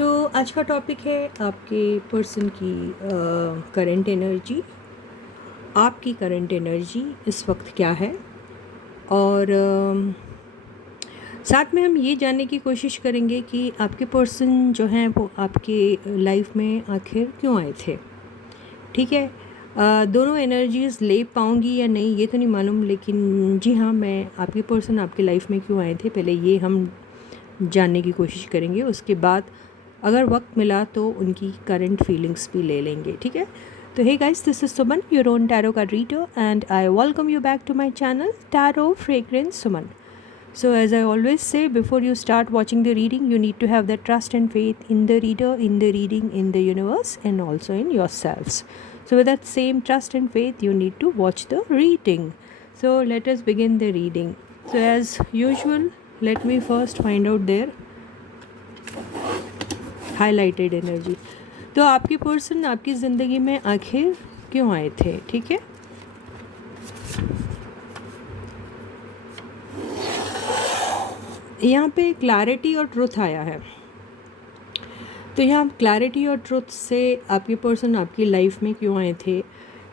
तो आज का टॉपिक है आपके पर्सन की करंट एनर्जी। आपकी करंट एनर्जी इस वक्त क्या है, और साथ में हम ये जानने की कोशिश करेंगे कि आपके पर्सन जो हैं वो आपके लाइफ में आखिर क्यों आए थे। ठीक है, दोनों एनर्जीज़ ले पाऊँगी या नहीं ये तो नहीं मालूम, लेकिन जी हाँ, मैं आपके पर्सन आपकी लाइफ में क्यों आए थे पहले ये हम जानने की कोशिश करेंगे। उसके बाद अगर वक्त मिला तो उनकी करंट फीलिंग्स भी ले लेंगे। ठीक है, तो hey guys, this is Suman, your own tarot card reader, and I welcome you back to my channel tarot fragrance Suman. So as I always say, before you start watching the reading, you need to have that trust and faith in the reader, in the reading, in the universe, and also in yourselves. So with that same trust and faith, you need to watch the reading. So let us begin the reading. So as usual, let me first find out their highlighted energy. तो आपके person आपकी ज़िंदगी में आखिर क्यों आए थे। ठीक है, यहाँ पे क्लैरिटी और ट्रुथ आया है। तो यहाँ क्लैरिटी और ट्रुथ से आपके पर्सन आपकी लाइफ में क्यों आए थे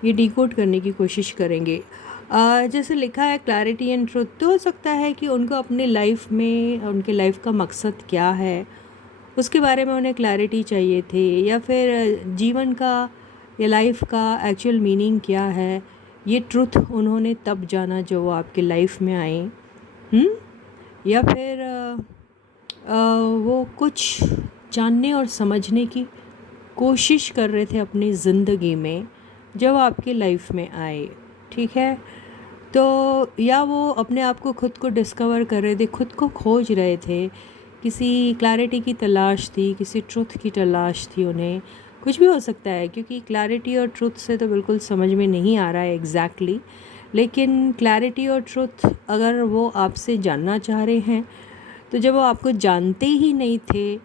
ये डिकोड करने की कोशिश करेंगे। जैसे लिखा है क्लैरिटी एंड ट्रुथ, तो हो सकता है कि उनको अपने लाइफ में उनके लाइफ का मकसद क्या है उसके बारे में उन्हें क्लैरिटी चाहिए थे, या फिर जीवन का या लाइफ का एक्चुअल मीनिंग क्या है ये ट्रुथ उन्होंने तब जाना जब वो आपके लाइफ में आए। या फिर वो कुछ जानने और समझने की कोशिश कर रहे थे अपनी ज़िंदगी में जब आपकी लाइफ में आए। ठीक है, तो या वो अपने आप को खुद को डिस्कवर कर रहे थे, खुद को खोज रहे थे, किसी क्लैरिटी की तलाश थी, किसी ट्रुथ की तलाश थी उन्हें। कुछ भी हो सकता है, क्योंकि क्लैरिटी और ट्रुथ से तो बिल्कुल समझ में नहीं आ रहा है एग्जैक्टली, लेकिन क्लैरिटी और ट्रुथ अगर वो आपसे जानना चाह रहे हैं तो जब वो आपको जानते ही नहीं थे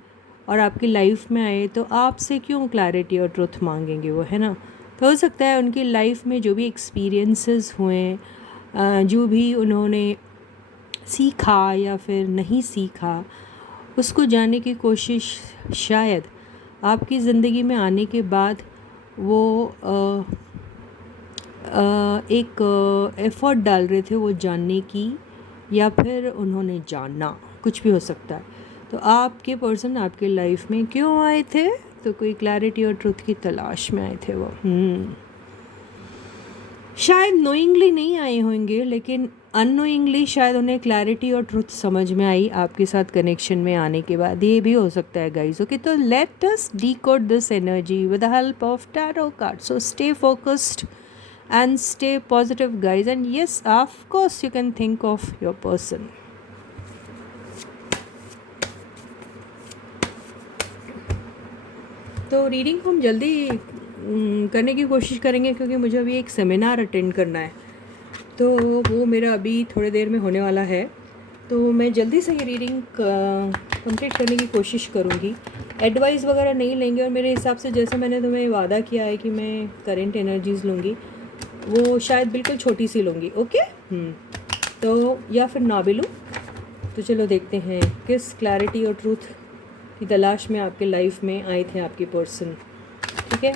और आपकी लाइफ में आए तो आपसे क्यों क्लैरिटी और ट्रुथ मांगेंगे वो, है ना। तो हो सकता है उनकी लाइफ में जो भी एक्सपीरियंसेस हुए, जो भी उन्होंने सीखा या फिर नहीं सीखा, उसको जानने की कोशिश शायद आपकी ज़िंदगी में आने के बाद वो एक एफ़र्ट डाल रहे थे वो जानने की, या फिर उन्होंने जाना, कुछ भी हो सकता है। तो आपके पर्सन आपके लाइफ में क्यों आए थे, तो कोई क्लैरिटी और ट्रुथ की तलाश में आए थे वो। शायद नोइंगली नहीं आए होंगे, लेकिन अननोइंगली शायद उन्हें क्लैरिटी और ट्रुथ समझ में आई आपके साथ कनेक्शन में आने के बाद। ये भी हो सकता है गाइस। ओके, तो let us decode this energy with the help of tarot card. So stay focused and stay positive guys, and yes, of course you can think of your person. तो रीडिंग को हम जल्दी करने की कोशिश करेंगे, क्योंकि मुझे अभी एक सेमिनार अटेंड करना है, तो वो मेरा अभी थोड़ी देर में होने वाला है। तो मैं जल्दी से ये रीडिंग कंप्लीट करने की कोशिश करूँगी। एडवाइस वगैरह नहीं लेंगे, और मेरे हिसाब से जैसे मैंने तुम्हें वादा किया है कि मैं करेंट एनर्जीज़ लूँगी, वो शायद बिल्कुल छोटी सी लूँगी। ओके, तो या फिर ना भी लूँ। तो चलो देखते हैं किस क्लैरिटी और ट्रूथ की तलाश में आपके लाइफ में आए थे आपके पर्सन। ठीक है,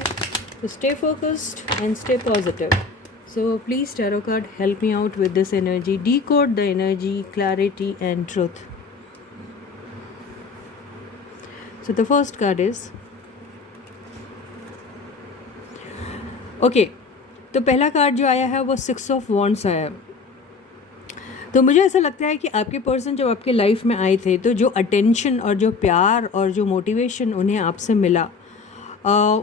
तो stay focused and stay positive. So please tarot card help me out with this energy, decode the energy, clarity and truth. So the first card is okay. तो पहला कार्ड जो आया है वो 6 ऑफ वॉन्ड्स आया है। तो मुझे ऐसा लगता है कि आपके पर्सन जब आपके लाइफ में आए थे तो जो अटेंशन और जो प्यार और जो मोटिवेशन उन्हें आपसे मिला,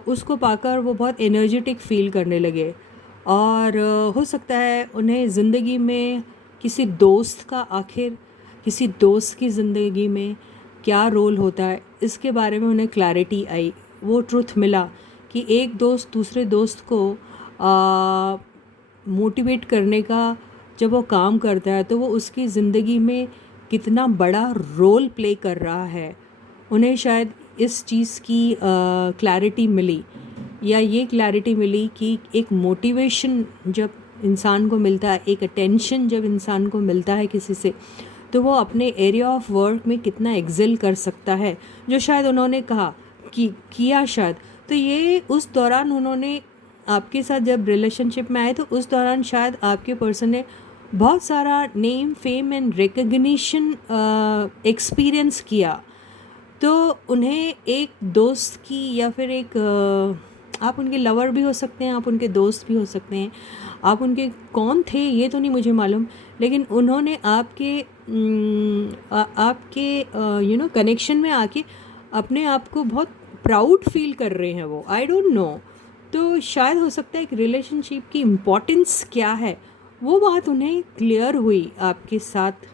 उसको पाकर वो बहुत एनर्जेटिक फील करने लगे। और हो सकता है उन्हें ज़िंदगी में किसी दोस्त का, आखिर किसी दोस्त की ज़िंदगी में क्या रोल होता है इसके बारे में उन्हें क्लैरिटी आई। वो ट्रुथ मिला कि एक दोस्त दूसरे दोस्त को मोटिवेट करने का जब वो काम करता है तो वो उसकी ज़िंदगी में कितना बड़ा रोल प्ले कर रहा है। उन्हें शायद इस चीज़ की क्लैरिटी मिली, या ये क्लैरिटी मिली कि एक मोटिवेशन जब इंसान को मिलता है, एक अटेंशन जब इंसान को मिलता है किसी से, तो वो अपने एरिया ऑफ वर्क में कितना एक्सेल कर सकता है, जो शायद उन्होंने कहा कि किया शायद। तो ये उस दौरान उन्होंने आपके साथ जब रिलेशनशिप में आए तो उस दौरान शायद आपके पर्सन ने बहुत सारा name fame and recognition experience किया। तो उन्हें एक दोस्त की या फिर एक आप उनके लवर भी हो सकते हैं, आप उनके दोस्त भी हो सकते हैं, आप उनके कौन थे ये तो नहीं मुझे मालूम, लेकिन उन्होंने आपके कनेक्शन में आके अपने आप को बहुत प्राउड फील कर रहे हैं वो, आई डोंट नो। तो शायद हो सकता है कि रिलेशनशिप की इम्पोर्टेंस क्या है वो बात उन्हें क्लियर हुई आपके साथ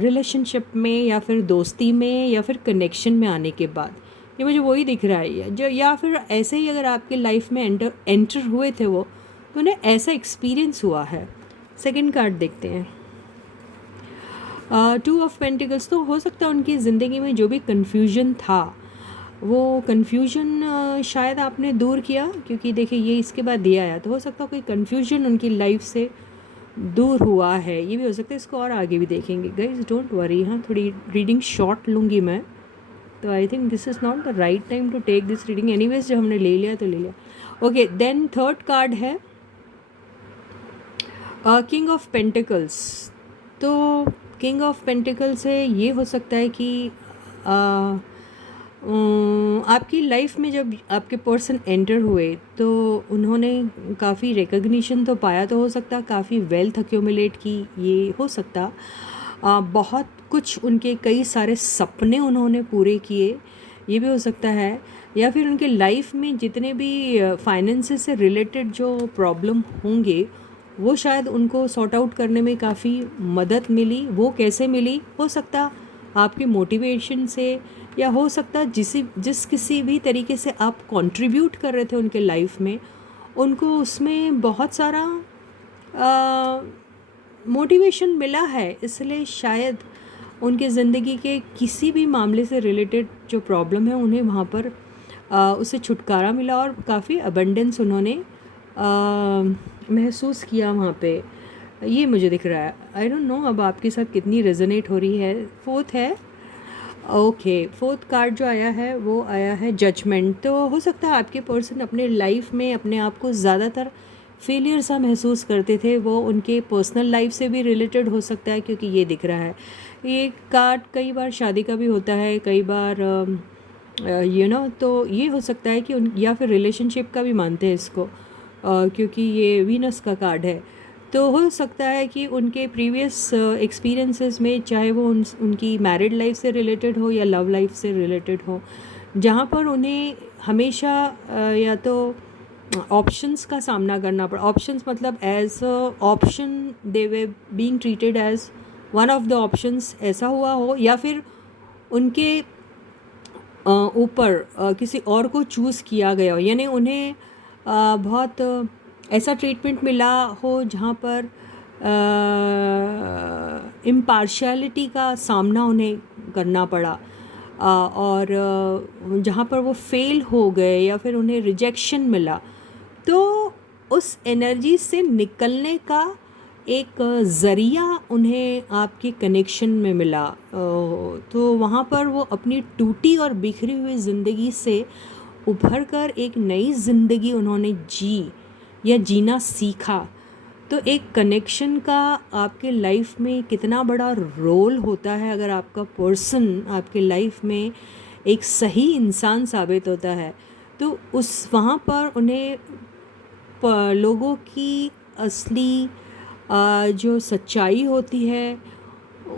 रिलेशनशिप में या फिर दोस्ती में या फिर कनेक्शन में आने के बाद। ये मुझे वही दिख रहा है, जो या फिर ऐसे ही अगर आपके लाइफ में एंटर हुए थे वो, तो उन्हें ऐसा एक्सपीरियंस हुआ है। सेकंड कार्ड देखते हैं, 2 ऑफ पेंटिकल्स। तो हो सकता है उनकी ज़िंदगी में जो भी कन्फ्यूजन था वो कन्फ्यूजन शायद आपने दूर किया, क्योंकि देखिए ये इसके बाद दिया आया, तो हो सकता है कोई कन्फ्यूजन उनकी लाइफ से दूर हुआ है, ये भी हो सकता है। इसको और आगे भी देखेंगे गाइज, डोंट वरी। हाँ, थोड़ी रीडिंग शॉर्ट लूँगी मैं, तो I think this is not the right time to take this reading. Anyways जब हमने ले लिया तो ले लिया। ओके, देन थर्ड कार्ड है किंग ऑफ पेंटिकल्स। तो किंग ऑफ पेंटिकल्स से ये हो सकता है कि आपकी लाइफ में जब आपके पर्सन एंटर हुए तो उन्होंने काफ़ी रिकग्निशन तो पाया, तो हो सकता काफ़ी वेल्थ एक्यूमुलेट की, ये हो सकता बहुत कुछ उनके कई सारे सपने उन्होंने पूरे किए, ये भी हो सकता है। या फिर उनके लाइफ में जितने भी फाइनेंसेस से रिलेटेड जो प्रॉब्लम होंगे वो शायद उनको सॉर्ट आउट करने में काफ़ी मदद मिली। वो कैसे मिली, हो सकता आपके मोटिवेशन से, या हो सकता जिस किसी भी तरीके से आप कंट्रीब्यूट कर रहे थे उनके लाइफ में, उनको उसमें बहुत सारा मोटिवेशन मिला है, इसलिए शायद उनके ज़िंदगी के किसी भी मामले से रिलेटेड जो प्रॉब्लम है उन्हें वहाँ पर उससे छुटकारा मिला और काफ़ी अबंडेंस उन्होंने महसूस किया वहाँ पे, ये मुझे दिख रहा है। आई डोंट नो अब आपके साथ कितनी रेजोनेट हो रही है। फोर्थ है, ओके, फोर्थ कार्ड जो आया है वो आया है जजमेंट। तो हो सकता है आपके पर्सन अपने लाइफ में अपने आप को ज़्यादातर फेलियर सा महसूस करते थे, वो उनके पर्सनल लाइफ से भी रिलेटेड हो सकता है, क्योंकि ये दिख रहा है। ये कार्ड कई बार शादी का भी होता है, कई बार तो ये हो सकता है कि उन या फिर रिलेशनशिप का भी मानते हैं इसको, क्योंकि ये वीनस का कार्ड है। तो हो सकता है कि उनके प्रीवियस एक्सपीरियंसेस में, चाहे वो उनकी मैरिड लाइफ से रिलेटेड हो या लव लाइफ से रिलेटेड हो, जहाँ पर उन्हें हमेशा या तो ऑप्शंस का सामना करना पड़ा। ऑप्शंस मतलब as option they were being treated as one of the options, ऐसा हुआ हो, या फिर उनके ऊपर किसी और को चूज़ किया गया हो, यानी उन्हें बहुत ऐसा ट्रीटमेंट मिला हो जहाँ पर इम्पार्शियलिटी का सामना उन्हें करना पड़ा, और जहाँ पर वो फेल हो गए या फिर उन्हें रिजेक्शन मिला, तो उस एनर्जी से निकलने का एक ज़रिया उन्हें आपके कनेक्शन में मिला। तो वहाँ पर वो अपनी टूटी और बिखरी हुई ज़िंदगी से उभर कर एक नई ज़िंदगी उन्होंने जी या जीना सीखा। तो एक कनेक्शन का आपके लाइफ में कितना बड़ा रोल होता है, अगर आपका पर्सन आपके लाइफ में एक सही इंसान साबित होता है, तो उस वहाँ पर उन्हें लोगों की असली जो सच्चाई होती है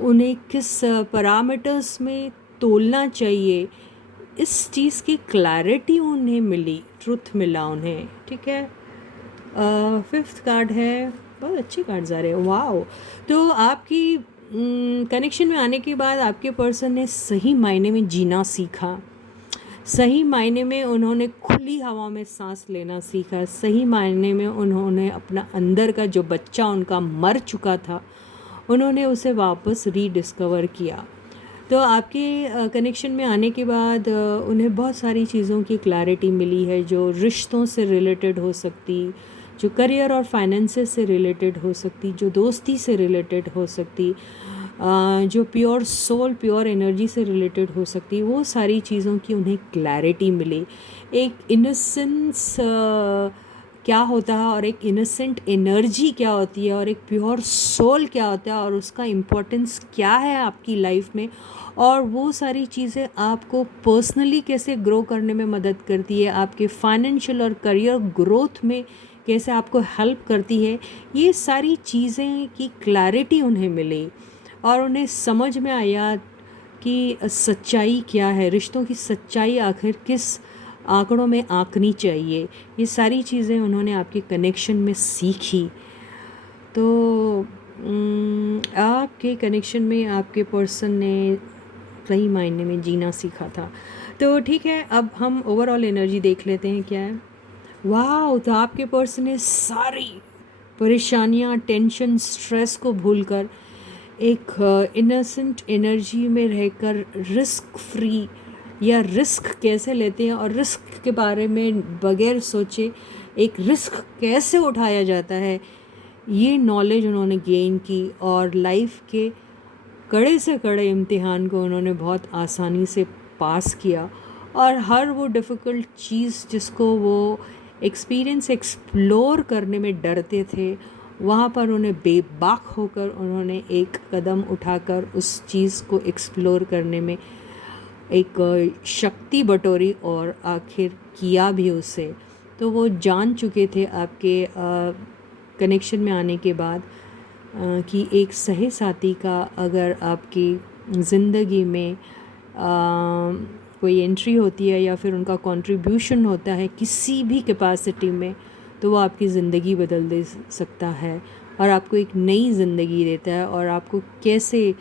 उन्हें किस पैरामीटर्स में तोलना चाहिए, इस चीज़ की क्लैरिटी उन्हें मिली, ट्रुथ मिला उन्हें। ठीक है, फिफ्थ कार्ड है, बहुत अच्छे कार्ड्स आ रहे हैं, वाओ। तो आपकी कनेक्शन में आने के बाद आपके पर्सन ने सही मायने में जीना सीखा, सही मायने में उन्होंने खुली हवा में सांस लेना सीखा, सही मायने में उन्होंने अपना अंदर का जो बच्चा उनका मर चुका था उन्होंने उसे वापस रीडिस्कवर किया। तो आपके कनेक्शन में आने के बाद उन्हें बहुत सारी चीज़ों की क्लैरिटी मिली है, जो रिश्तों से रिलेटेड हो सकती, जो करियर और फाइनेंसेस से रिलेटेड हो सकती, जो दोस्ती से रिलेटेड हो सकती, जो प्योर सोल, प्योर एनर्जी से रिलेटेड हो सकती है, वो सारी चीज़ों की उन्हें क्लैरिटी मिले। एक इनोसेंस क्या होता है और एक इनोसेंट एनर्जी क्या होती है और एक प्योर सोल क्या होता है और उसका इम्पोर्टेंस क्या है आपकी लाइफ में, और वो सारी चीज़ें आपको पर्सनली कैसे ग्रो करने में मदद करती है, आपके फाइनेंशियल और करियर ग्रोथ में कैसे आपको हेल्प करती है, ये सारी चीज़ें की क्लैरिटी उन्हें मिली और उन्हें समझ में आया कि सच्चाई क्या है, रिश्तों की सच्चाई आखिर किस आंकड़ों में आंकनी चाहिए। ये सारी चीज़ें उन्होंने आपके कनेक्शन में सीखी। तो आपके कनेक्शन में आपके पर्सन ने सही मायने में जीना सीखा था। तो ठीक है, अब हम ओवरऑल एनर्जी देख लेते हैं क्या है। वाह, तो आपके पर्सन ने सारी परेशानियाँ, टेंशन, स्ट्रेस को भूलकर एक इनोसेंट एनर्जी में रहकर रिस्क फ्री, या रिस्क कैसे लेते हैं और रिस्क के बारे में बगैर सोचे एक रिस्क कैसे उठाया जाता है, ये नॉलेज उन्होंने गेन की और लाइफ के कड़े से कड़े इम्तिहान को उन्होंने बहुत आसानी से पास किया। और हर वो डिफ़िकल्ट चीज़ जिसको वो एक्सप्लोर करने में डरते थे, वहाँ पर उन्हें बेबाक होकर उन्होंने एक कदम उठाकर उस चीज़ को एक्सप्लोर करने में एक शक्ति बटोरी और आखिर किया भी उसे। तो वो जान चुके थे आपके कनेक्शन में आने के बाद कि एक सही साथी का अगर आपकी ज़िंदगी में कोई एंट्री होती है या फिर उनका कंट्रीब्यूशन होता है किसी भी कैपेसिटी में, तो वो आपकी ज़िंदगी बदल दे सकता है और आपको एक नई ज़िंदगी देता है और आपको कैसे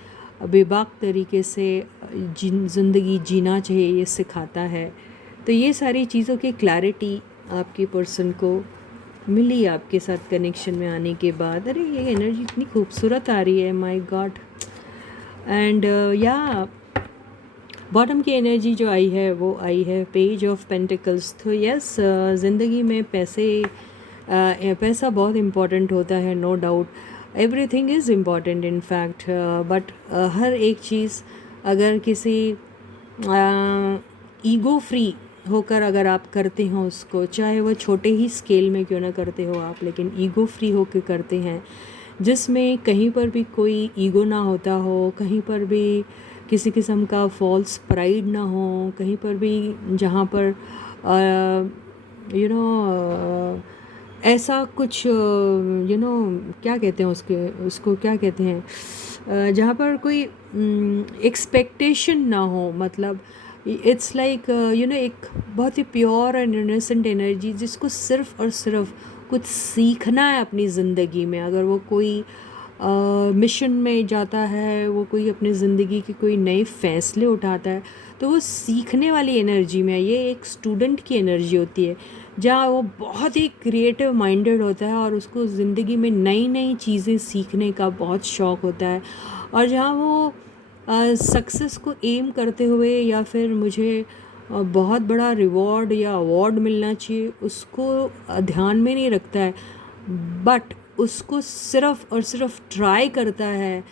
बेबाक तरीके से ज़िंदगी जीना चाहिए ये सिखाता है। तो ये सारी चीज़ों की क्लैरिटी आपके पर्सन को मिली आपके साथ कनेक्शन में आने के बाद। अरे ये एनर्जी इतनी खूबसूरत आ रही है, माय गॉड। एंड या बॉटम की एनर्जी जो आई है वो आई है पेज ऑफ पेंटिकल्स। तो यस, ज़िंदगी में पैसा बहुत इम्पॉर्टेंट होता है, no doubt. Everything is important in fact, but हर एक चीज़ अगर किसी ईगो फ्री होकर अगर आप करते हो उसको, चाहे वो छोटे ही स्केल में क्यों ना करते हो आप, लेकिन ईगो फ्री होकर करते हैं जिसमें कहीं पर भी कोई ईगो ना होता हो, कहीं पर भी किसी किस्म का फॉल्स प्राइड ना हो, कहीं पर भी जहाँ पर ऐसा कुछ क्या कहते हैं उसको क्या कहते हैं, जहाँ पर कोई एक्सपेक्टेशन ना हो, मतलब इट्स लाइक एक बहुत ही प्योर एंड इनोसेंट एनर्जी जिसको सिर्फ़ और सिर्फ कुछ सीखना है अपनी ज़िंदगी में। अगर वो कोई मिशन में जाता है, वो कोई अपनी ज़िंदगी के कोई नए फ़ैसले उठाता है, तो वो सीखने वाली एनर्जी में है। ये एक स्टूडेंट की एनर्जी होती है जहाँ वो बहुत ही क्रिएटिव माइंडेड होता है और उसको ज़िंदगी में नई नई चीज़ें सीखने का बहुत शौक़ होता है, और जहाँ वो सक्सेस को एम करते हुए या फिर मुझे बहुत बड़ा रिवॉर्ड या अवार्ड मिलना चाहिए उसको ध्यान में नहीं रखता है, बट उसको सिर्फ़ और सिर्फ ट्राई करता है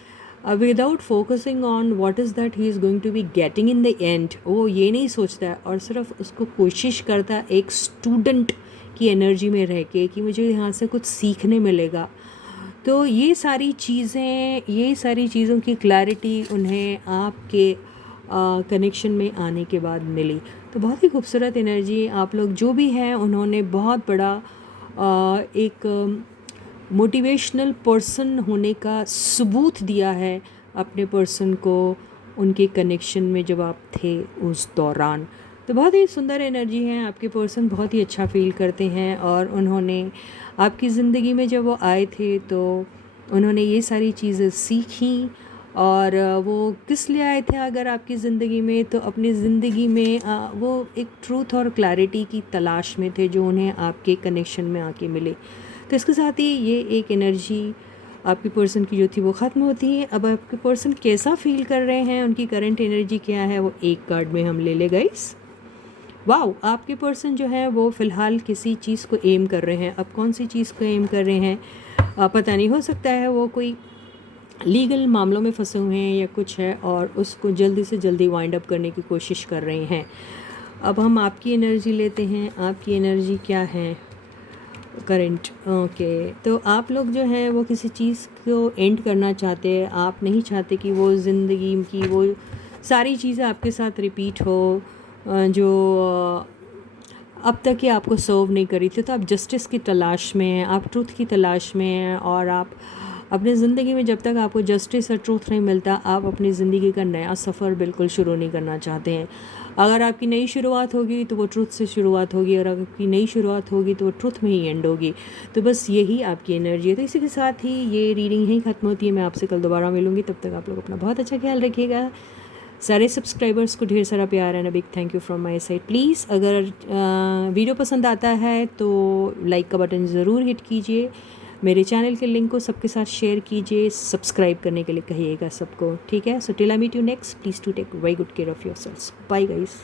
without focusing on what is that he is going to be getting in the end. वो ये नहीं सोचता है और सिर्फ उसको कोशिश करता है एक स्टूडेंट की एनर्जी में रह के कि मुझे यहाँ से कुछ सीखने मिलेगा। तो ये सारी चीज़ों की क्लैरिटी उन्हें आपके कनेक्शन में आने के बाद मिली। तो बहुत ही खूबसूरत एनर्जी। आप लोग जो भी हैं उन्होंने बहुत बड़ा एक मोटिवेशनल पर्सन होने का सबूत दिया है अपने पर्सन को उनके कनेक्शन में जब आप थे उस दौरान। तो बहुत ही सुंदर एनर्जी है, आपके पर्सन बहुत ही अच्छा फील करते हैं और उन्होंने आपकी ज़िंदगी में जब वो आए थे तो उन्होंने ये सारी चीज़ें सीखी। और वो किस लिए आए थे अगर आपकी ज़िंदगी में, तो अपनी ज़िंदगी में वो एक ट्रूथ और क्लैरिटी की तलाश में थे जो उन्हें आपके कनेक्शन में आके मिले। तो इसके साथ ही ये एक एनर्जी आपकी पर्सन की जो थी वो ख़त्म होती है। अब आपके पर्सन कैसा फील कर रहे हैं, उनकी करंट एनर्जी क्या है, वो एक कार्ड में हम ले ले गाइस। वाओ, आपके पर्सन जो है वो फ़िलहाल किसी चीज़ को एम कर रहे हैं। अब कौन सी चीज़ को एम कर रहे हैं पता नहीं, हो सकता है वो कोई लीगल मामलों में फंसे हुए हैं या कुछ है और उसको जल्दी से जल्दी वाइंड अप करने की कोशिश कर रहे हैं। अब हम आपकी एनर्जी लेते हैं, आपकी एनर्जी क्या है करंट। ओके, तो आप लोग जो है वो किसी चीज़ को एंड करना चाहते हैं, आप नहीं चाहते कि वो ज़िंदगी की वो सारी चीज़ें आपके साथ रिपीट हो जो अब तक ये आपको सर्व नहीं करी थी। तो आप जस्टिस की तलाश में हैं, आप ट्रूथ की तलाश में हैं और आप अपनी ज़िंदगी में जब तक आपको जस्टिस और ट्रूथ नहीं मिलता, आप अपनी ज़िंदगी का नया सफ़र बिल्कुल शुरू नहीं करना चाहते हैं। अगर आपकी नई शुरुआत होगी तो वो ट्रूथ से शुरुआत होगी, और अगर आपकी नई शुरुआत होगी तो वो ट्रूथ में ही एंड होगी। तो बस यही आपकी एनर्जी है। तो इसी के साथ ही ये रीडिंग यहीं ख़त्म होती है। मैं आपसे कल दोबारा मिलूँगी, तब तक आप लोग अपना बहुत अच्छा ख्याल रखिएगा। सारे सब्सक्राइबर्स को ढेर सारा प्यार and a big thank you from my side. Please अगर वीडियो पसंद आता है तो लाइक का बटन ज़रूर हिट कीजिए, मेरे चैनल के लिंक को सबके साथ शेयर कीजिए, सब्सक्राइब करने के लिए कहिएगा सबको, ठीक है। So till I meet you next, please to take very good care of yourselves. Bye guys.